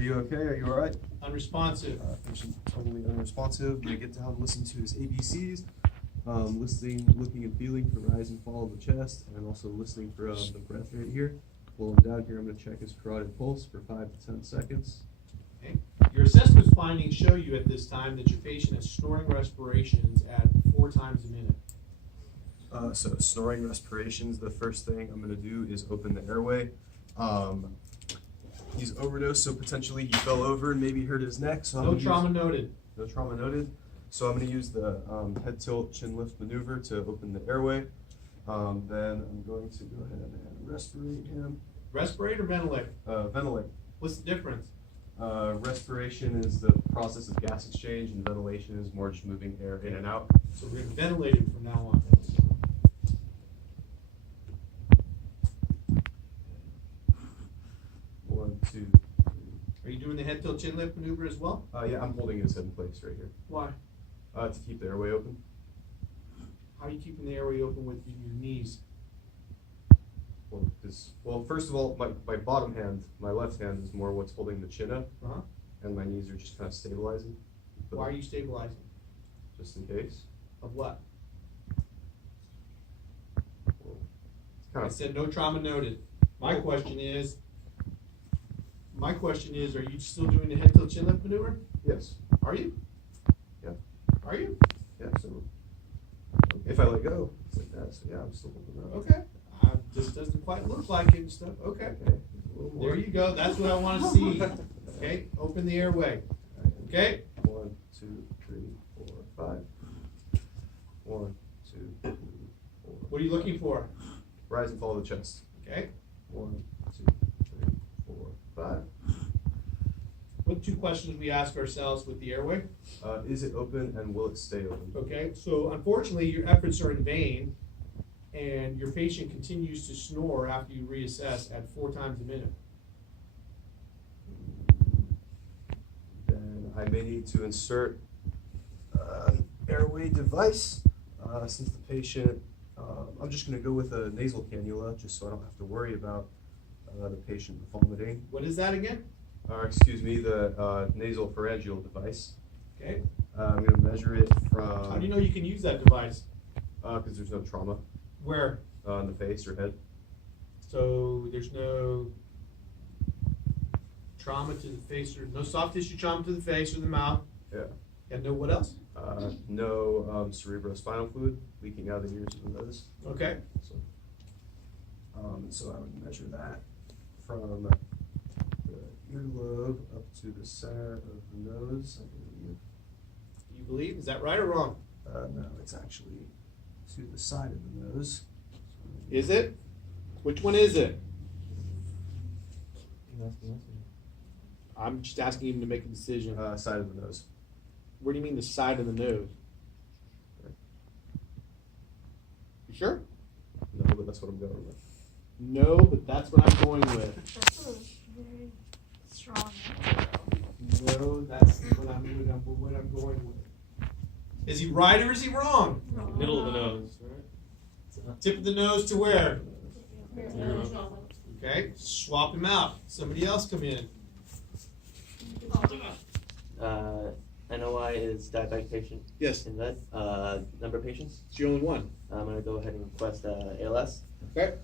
Are you okay? Are you all right? Unresponsive. Patient totally unresponsive. They get down, listen to his ABCs, listening, looking and feeling for rise and fall of the chest, and also listening for the breath rate here. While I'm down here, I'm going to check his carotid pulse for 5 to 10 seconds. Okay. Your assessment findings show you at this time that your patient has snoring respirations at 4 times a minute. So snoring respirations, the first thing I'm going to do is open the airway. He's overdosed, so potentially he fell over and maybe hurt his neck. So No trauma noted. No trauma noted. So I'm going to use the head tilt chin lift maneuver to open the airway. Then I'm going to go ahead and respirate him. Respirate or ventilate? Ventilate. What's the difference? Respiration is the process of gas exchange, and ventilation is more just moving air in and out. So we're going to ventilate him from now on. 1, 2, 3. Are you doing the head tilt chin lift maneuver as well? Yeah, I'm holding his head in place right here. Why? To keep the airway open. How are you keeping the airway open with your knees? Well, first of all, my bottom hand, my left hand is more what's holding the chin up, and my knees are just kind of stabilizing. Why are you stabilizing? Just in case. Of what? Well, I said no trauma noted. My question is, are you still doing the head tilt chin lift maneuver? Yes. Are you? Yeah. Are you? Yeah, so if I let go, it's like that, so yeah, I'm still holding up. Okay. Just doesn't quite look like it and stuff. Okay. There you go. That's what I want to see. Okay. Open the airway. Okay. 1, 2, 3, 4, 5. 1, 2, 3, 4. What are you looking for? Rise and fall of the chest. Okay. 1, 2, 3, 4, 5. What 2 questions we ask ourselves with the airway? Is it open and will it stay open? Okay. So unfortunately, your efforts are in vain, and your patient continues to snore after you reassess at 4 times a minute. Then I may need to insert an airway device since the patient, I'm just going to go with a nasal cannula just so I don't have to worry about the patient vomiting. What is that again? Excuse me, the nasal pharyngeal device. Okay. I'm going to measure it from... How do you know you can use that device? Because there's no trauma. Where? In the face or head. So there's no trauma to the face, or no soft tissue trauma to the face or the mouth. Yeah. And no what else? No cerebrospinal fluid leaking out of the ears and the nose. Okay. So I would measure that from the earlobe up to the center of the nose, I believe. You believe? Is that right or wrong? No, it's actually to the side of the nose. Is it? Which one is it? I'm just asking him to make a decision. Side of the nose. What do you mean the side of the nose? You sure? No, but that's what I'm going with. No, but that's what I'm going with. That's a very strong answer, though. No, that's what I'm going with. Is he right or is he wrong? Wrong. Middle of the nose, right? Tip of the nose to where? Yeah. Okay, swap him out. Somebody else come in. NOI is diabetic patient. Yes. In that number of patients. It's the only one. I'm gonna go ahead and request ALS. Okay.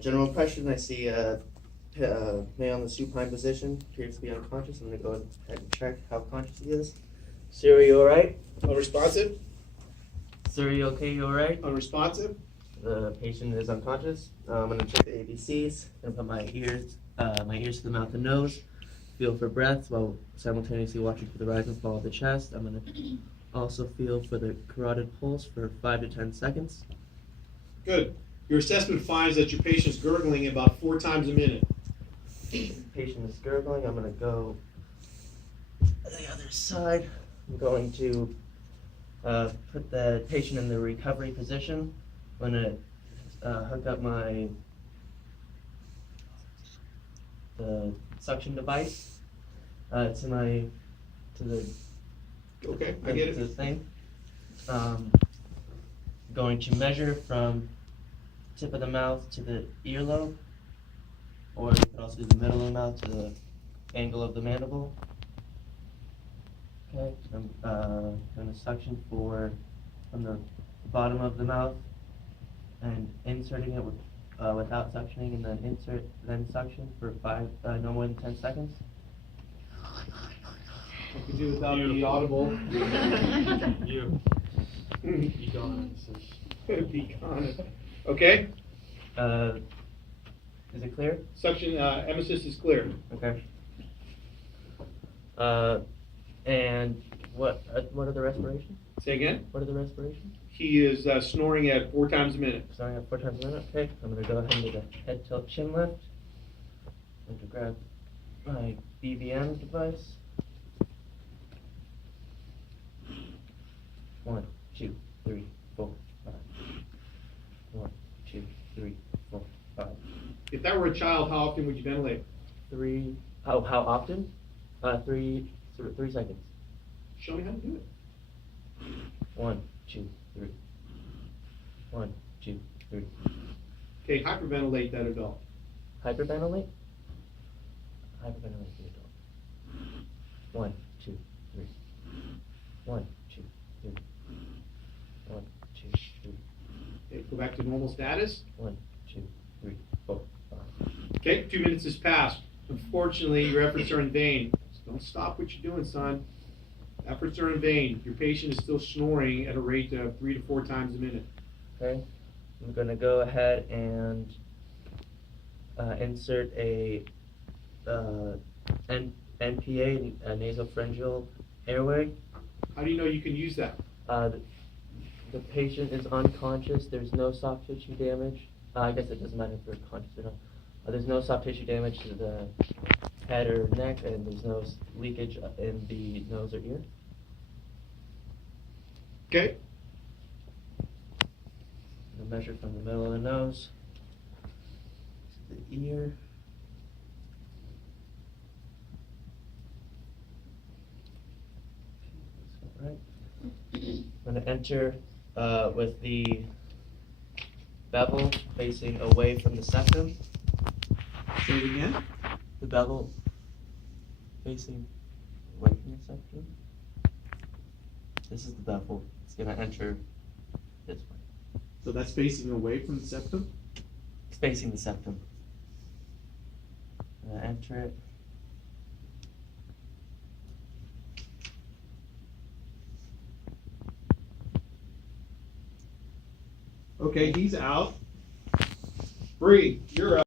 General impression: I see male in the supine position, appears to be unconscious. I'm gonna go ahead and check how conscious he is. Sir, you all right? Unresponsive. Sir, you okay? You all right? Unresponsive. The patient is unconscious. I'm gonna check the ABCs. I'm gonna put my ears to the mouth and nose. Feel for breath while simultaneously watching for the rise and fall of the chest. I'm going to also feel for the carotid pulse for 5 to 10 seconds. Good. Your assessment finds that your patient's gurgling about 4 times a minute. Patient is gurgling. I'm going to go to the other side. I'm going to put the patient in the recovery position. I'm going to hook up the suction device to the Okay, I get to the it. thing. Going to measure from tip of the mouth to the earlobe, or you could also do the middle of the mouth to the angle of the mandible. Okay, I'm gonna suction from the bottom of the mouth and inserting it without suctioning, and then insert, then suction for no more than 10 seconds. I could do without the Beautiful. audible. You. You don't Be honest. Okay, Is it clear? suction, emesis is clear. Okay. And what are the respirations? Say again? What are the respirations? He is snoring at 4 times a minute. Starting at 4 times a minute. Okay. I'm gonna go ahead and do the head tilt chin lift. I'm going to grab my BVM device. 1, 2, 3, 4, 5. 1, 2, 3, 4, 5. If that were a child, how often would you ventilate? 3. How often? 3 seconds. Show me how to do it. 1, 2, 3. 1, 2, 3. Okay, hyperventilate that adult. Hyperventilate? Hyperventilate the adult. 1, 2, 3. 1, 2, 3. 1, 2, 3. Okay, go back to normal status. 1, 2, 3, 4, 5. Okay, 2 minutes has passed. Unfortunately, your efforts are in vain. So don't stop what you're doing, son. Efforts are in vain. Your patient is still snoring at a rate of 3 to 4 times a minute. Okay, I'm going to go ahead and insert a NPA, a nasopharyngeal airway. How do you know you can use that? The patient is unconscious. There's no soft tissue damage. I guess it doesn't matter if they're conscious or not. There's no soft tissue damage to the head or neck, and there's no leakage in the nose or ear. Okay. I'm gonna measure from the middle of the nose to the ear. Right. I'm going to enter with the bevel facing away from the septum. Say it again. The bevel facing away from the septum. This is the bevel. It's going to enter this way. So that's facing away from the septum? It's facing the septum. I'm going to enter it. Okay, he's out. Bree, you're up.